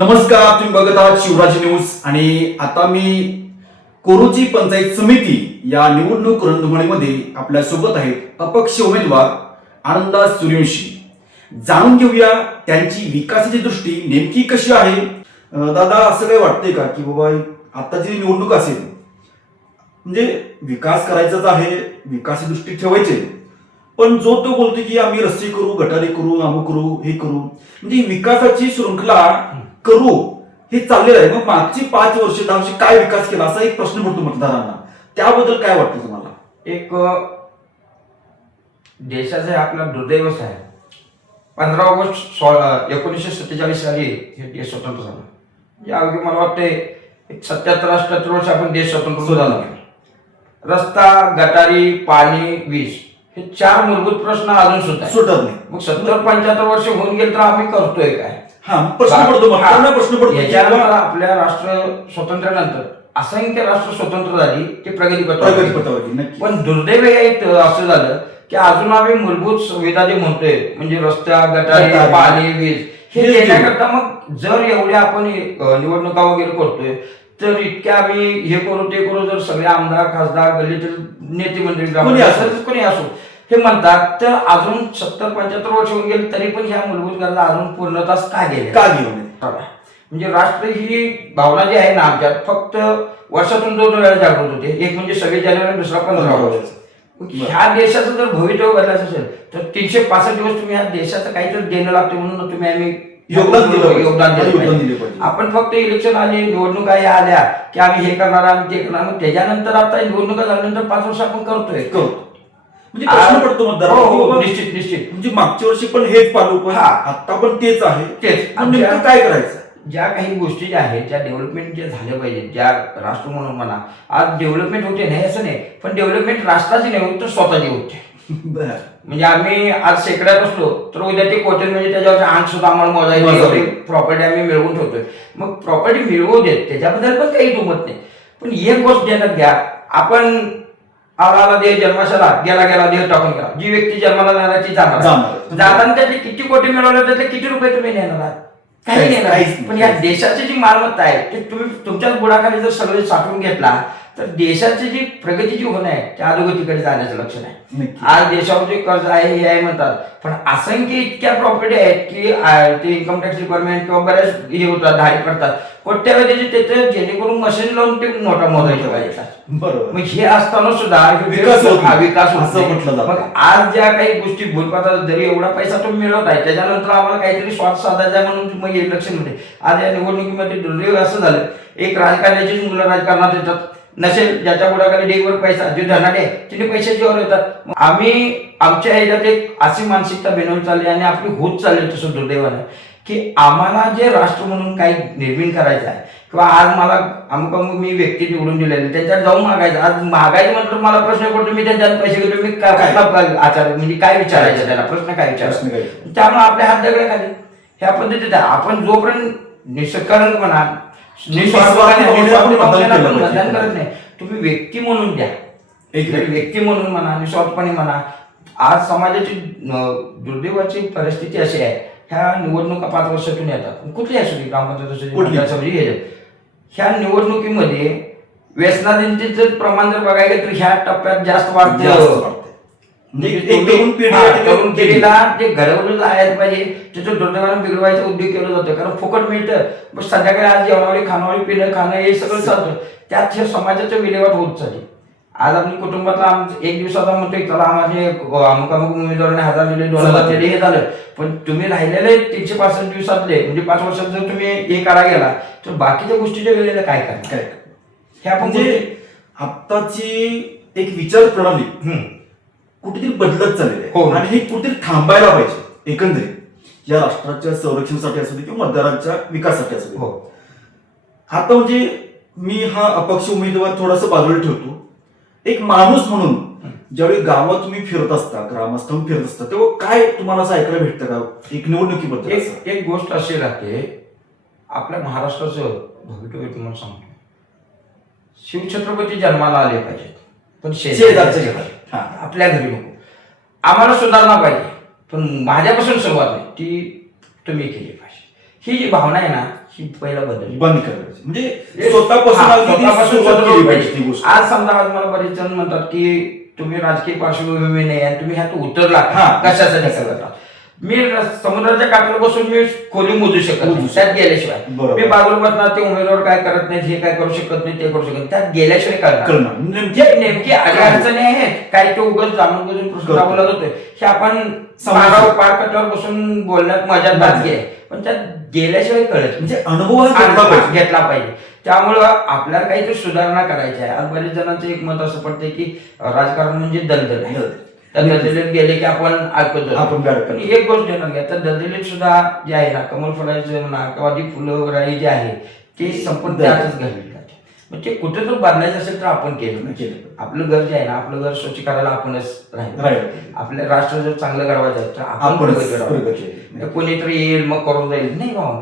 नमस्कार तुम्ही बघत आहात शिवराज न्यूज. आणि आता मी कोरोची पंचायत समिती या निवडणूक रणधुमाळीमध्ये आपल्यासोबत आहेत अपक्ष उमेदवार आनंदा सूर्यवंशी. जाणून घेऊया त्यांची विकासाची दृष्टी नेमकी कशी आहे. दादा असं काही वाटतंय का की बाबा आता जी निवडणूक असेल म्हणजे विकास करायचाच आहे विकासाची दृष्टी ठेवायची पण जो तो बोलतो की आम्ही रस्ते करू गटारी करू अमुक करू हे करू म्हणजे विकासाची शृंखला करू? हे चाललेलं आहे. मग मागची पाच वर्ष दहा वर्ष काय विकास केला? असा एक प्रश्न पडतो मतदारांना. त्याबद्दल काय वाटतं तुम्हाला? एक देशाचं हे आपलं दुर्दैवच आहे. पंधरा ऑगस्ट सोळा एकोणीसशे सत्तेचाळीस साली हे देश स्वतंत्र झालं. अवघे मला वाटते एक सत्याहत्तर अठ्याहत्तर वर्ष आपण देश स्वतंत्र झाला रस्ता गटारी पाणी वीज हे चार मूलभूत प्रश्न अजून सुद्धा. सुटत नाही. मग सत्तर पंच्याहत्तर वर्ष होऊन गेले तर आम्ही करतोय काय? हा प्रश्न पडतो प्रश्न पडतो. याच्यानंतर आपल्या राष्ट्र स्वातंत्र्यानंतर असंख्य राष्ट्र स्वतंत्र झाली ते प्रगतीपथावर प्रगती गेली. पथावरती नक्की. पण दुर्दैव हे एक असं झालं की अजून आम्ही मूलभूत सुविधा जे म्हणतोय म्हणजे रस्त्या गटारी गटारी, पाणी वीज हे वीज. देण्याकरता मग जर एवढे आपण अ, निवडणुका वगैरे करतोय तर इतक्या आम्ही हे करू ते करू जर सगळे आमदार खासदार गल्लीतील नेते मंडळी कोणी ग्रामपंचायत असो. सदस्य कोणी असो हे म्हणतात तर अजून सत्तर पंच्याहत्तर वर्ष होऊन गेले तरी पण ह्या मूलभूत गरजा अजून पूर्णताच का गेल्या? का घेऊन येते? म्हणजे राष्ट्र ही भावना जी आहे ना आमच्यात फक्त वर्षातून दोन वेळा जागृत होते. एक म्हणजे सव्वीस जानेवारी दुसरा पंधरा ऑगस्ट. ह्या देशाचं जर भवितव्य बदलायचं असेल तर तीनशे पासष्ट दिवस तुम्ही ह्या देशाचं काहीतरी देणं लागते म्हणून तुम्ही आम्ही योगदान दिलं. योगदान दिलं. आपण फक्त इलेक्शन आली निवडणुका या आल्या की आम्ही हे करणार आम्ही ते करणार. त्याच्यानंतर आता निवडणुका झाल्यानंतर पाच वर्ष आपण करतोय. करतो म्हणजे प्रश्न पडतो हो, मतदारांना की हो, बाबा, निश्चित निश्चित. म्हणजे मागच्या वर्षी पण हेच पालू पण हा. आता पण तेच आहे. तेच. नेमकं काय करायचं? ज्या काही गोष्टी ज्या आहेत ज्या डेव्हलपमेंट ज्या झाल्या पाहिजेत ज्या राष्ट्र म्हणून म्हणा आज डेव्हलपमेंट होते नाही असं नाही. पण डेव्हलपमेंट राष्ट्राची नाही होत तर स्वतःची होते. बरं. म्हणजे आम्ही आज शेकड्यात असलो तर उद्या ते कोटेल म्हणजे त्याच्यावर अंक सुद्धा आम्हाला मोजायची प्रॉपर्टी आम्ही मिळवून ठेवतोय. मग प्रॉपर्टी मिळवू देत त्याच्याबद्दल पण काही दुमत नाही. पण एक गोष्ट ध्यानात घ्या आपण आला आला देह जन्माशाला गेला गेला देह टाकून गेला जी व्यक्ती जन्माला जाणार ती जाणार. जाताना त्यातले किती कोटी मिळवले त्यातले किती रुपये तुम्ही नेणार आहात काही नेणार. नाही. पण या देशाची जी मालमत्ता आहे ते तुम्ही तुमच्याच बुडाखाली जर सगळे साठवून घेतला तर देशाची जी प्रगती जी होणं आहे त्या अधोगतीकडे जाण्याचं लक्षण आहे. आज देशावर जे कर्ज आहे हे आहे म्हणतात पण असंख्य इतक्या प्रॉपर्टी आहेत की ते इन्कम टॅक्स डिपार्टमेंट किंवा बऱ्याच हे होतात धाडी पडतात कोट्यावधीचे तिथे जेणेकरून मशीन लावून ते नोटा मोजायच्या पाहिजे बरोबर. मग हे असताना सुद्धा हे विकास होत हा. विकास होत. मग आज ज्या काही गोष्टी भूलपातात जरी एवढा पैसा तुम्ही मिळवत आहे त्याच्यानंतर आम्हाला काहीतरी स्वार्थ साधायचा म्हणून मग इलेक्शनमध्ये आज या निवडणुकीमध्ये दुर्दैव असं झालं. एक राजकारण्याचीच मुलं राजकारणात येतात. नसेल ज्याच्या बुडाखाली ढेगभर पैसा जे आहे, तिने पैशाची वर येतात. आम्ही आमच्या ह्याच्यात एक अशी मानसिकता बनवून चालली आणि आपली होत चालली तसं दुर्दैवानं की आम्हाला जे राष्ट्र म्हणून काही निर्मिण करायचं आहे किंवा आज मला अमुक अमुक मी व्यक्ती निवडून दिलेले त्याच्यात जाऊन मागायचं आज मागायचं म्हटलं मला प्रश्न पडतो मी त्यांच्यात पैसे घेतो मी काय? आचार म्हणजे काय विचारायचं त्याला? प्रश्न काय विचारायचं? त्यामुळे आपल्या हात दगडे खाली ह्या पद्धतीत. आपण जोपर्यंत निष्करण म्हणा मतदान करत नाही. तुम्ही व्यक्ती म्हणून द्या एक व्यक्ती म्हणून म्हणा निस्वार्थपणे म्हणा आज समाजाची दुर्दैवाची परिस्थिती अशी आहे. ह्या निवडणुका पाच वर्षातून येतात. कुठली असू दे ग्रामपंचायत. ह्या निवडणुकीमध्ये व्यसनाधीनतेचं प्रमाण जर बघायला तर ह्या टप्प्यात जास्त वाढते जास्त वाटतंय. म्हणजे एक तरुण पिढीला जे घडवलं पाहिजे बिघडवायचा उद्योग केला जातो. कारण फुकट मिळतं. मग संध्याकाळी आज जेवणावळी खाणावळी पिणं खाणं हे सगळं चालतं. त्यात हे समाजाचं विल्हेवाट होत चालली. आज आपण कुटुंबातला आमचं एक दिवसाचा म्हणतोय चला आम्हाला अमुक अमुक उमेदवाराने हजार दिले दोन हजार दिले हे झालं. पण तुम्ही राहिलेले तीनशे पासष्ट दिवसातले म्हणजे पाच वर्षात जर तुम्ही हे काढा गेला तर बाकीच्या गोष्टीच्या वेळेला काय करणार? काय? हे आपण म्हणजे आत्ताची एक विचार प्रणाली. कुठेतरी बदलत चाललेली हो. आहे आणि हे कुठेतरी थांबायला पाहिजे एकंदरीत. या राष्ट्राच्या संरक्षणासाठी असू दे किंवा मतदारांच्या विकासासाठी असू दे. हो. आता म्हणजे मी हा अपक्ष उमेदवार थोडासा बाजूला ठेवतो. एक माणूस म्हणून ज्यावेळी गावात तुम्ही फिरत असता ग्रामस्थांना फिरत असता तेव्हा काय तुम्हाला असं ऐकायला भेटतं का? एक निवडणुकीबद्दल असं? एक एक गोष्ट अशी राहते आपल्या महाराष्ट्राचं भवितव्य तुम्हाला सांगतो. शिवछत्रपती जन्माला आले पाहिजेत पण शेजारच्या घरात. हा. आपल्या घरी नको. आम्हाला सुधारणा पाहिजे पण माझ्यापासून सुरुवात नाही ती तुम्ही केली पाहिजे. ही जी भावना आहे ना ही पहिला बदल बंद करायचं. म्हणजे स्वतःपासून अगदी ती स्वतःपासून सुरुवात सुरुवात केली केली पाहिजे ती गोष्ट. आज समजा आज मला बरेच जण म्हणतात की तुम्ही राजकीय पार्श्वभूमी नाही आणि तुम्ही ह्यात उतरला हा. कशासाठी करता मी समुद्राच्या काठावर बसून मी खोली मोजू शकत नाही. त्यात गेल्याशिवाय. मी बागुलपटनात ते उमेदवार काय करत नाहीत हे काय करू शकत नाही ते करू शकत नाही. त्यात गेल्याशिवाय कळणार नेमके अडचणी आहेत. काय तो उगाच जाणून बुजून प्रश्न करतो. दाबवला जातोय. हे आपण. पारावर पार कट्यावर बसून बोलण्यात मजा मजा. नाच घे पण त्यात गेल्याशिवाय कळत नाही. म्हणजे अनुभव घेतला पाहिजे. त्यामुळं आपल्याला काहीतरी सुधारणा करायची आहे. आज बरेच जणांचं एक मत असं पडतंय की राजकारण म्हणजे दलदल आहे. दलदलीत गेले की आपण ऐकतो आपण. पण एक गोष्ट ध्यानात घ्या तर दलदलीत सुद्धा जे आहे ना कमल फळाचं म्हणा किंवा जी फुलं वगैरे जे आहे ते संपूर्ण. त्यातच घालली मग ते कुठे असेल तर आपण केलं केलं. आपलं घर जे आहे ना आपलं घर स्वच्छ करायला आपणच राहील. आपलं राष्ट्र जर चांगलं घडवायचं तर आपण. तर कोणीतरी येईल मग करून जाईल. नाही बाबा.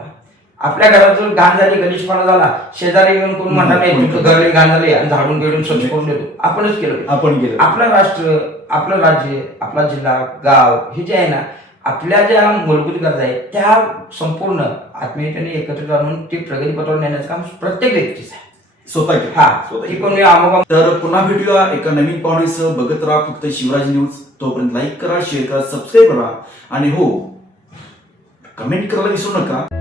आपल्या घरात जर घाण झाली गलिशपणा झाला शेजारी येऊन कोण म्हणणार नाही तुमचं घर घाण झाले आणि झाडून गिडून स्वच्छ करून देतो. आपणच केलं आपण गेलो आपलं राष्ट्र आपलं राज्य आपला जिल्हा गाव हे जे आहे ना आपल्या ज्या मूलभूत गरजा आहेत त्या संपूर्ण आत्मीयतेने एकत्रित आणून ते प्रगतीपथावर नेण्याचं काम प्रत्येक व्यक्तीचं आहे. स्वतः. हा. स्वतः. कोणी अमुक तर पुन्हा भेटूया एका नवीन पाहुणेसह. बघत राहा फक्त शिवराज न्यूज. तोपर्यंत लाईक करा शेअर करा सबस्क्राईब करा. आणि हो कमेंट करायला विसरू नका.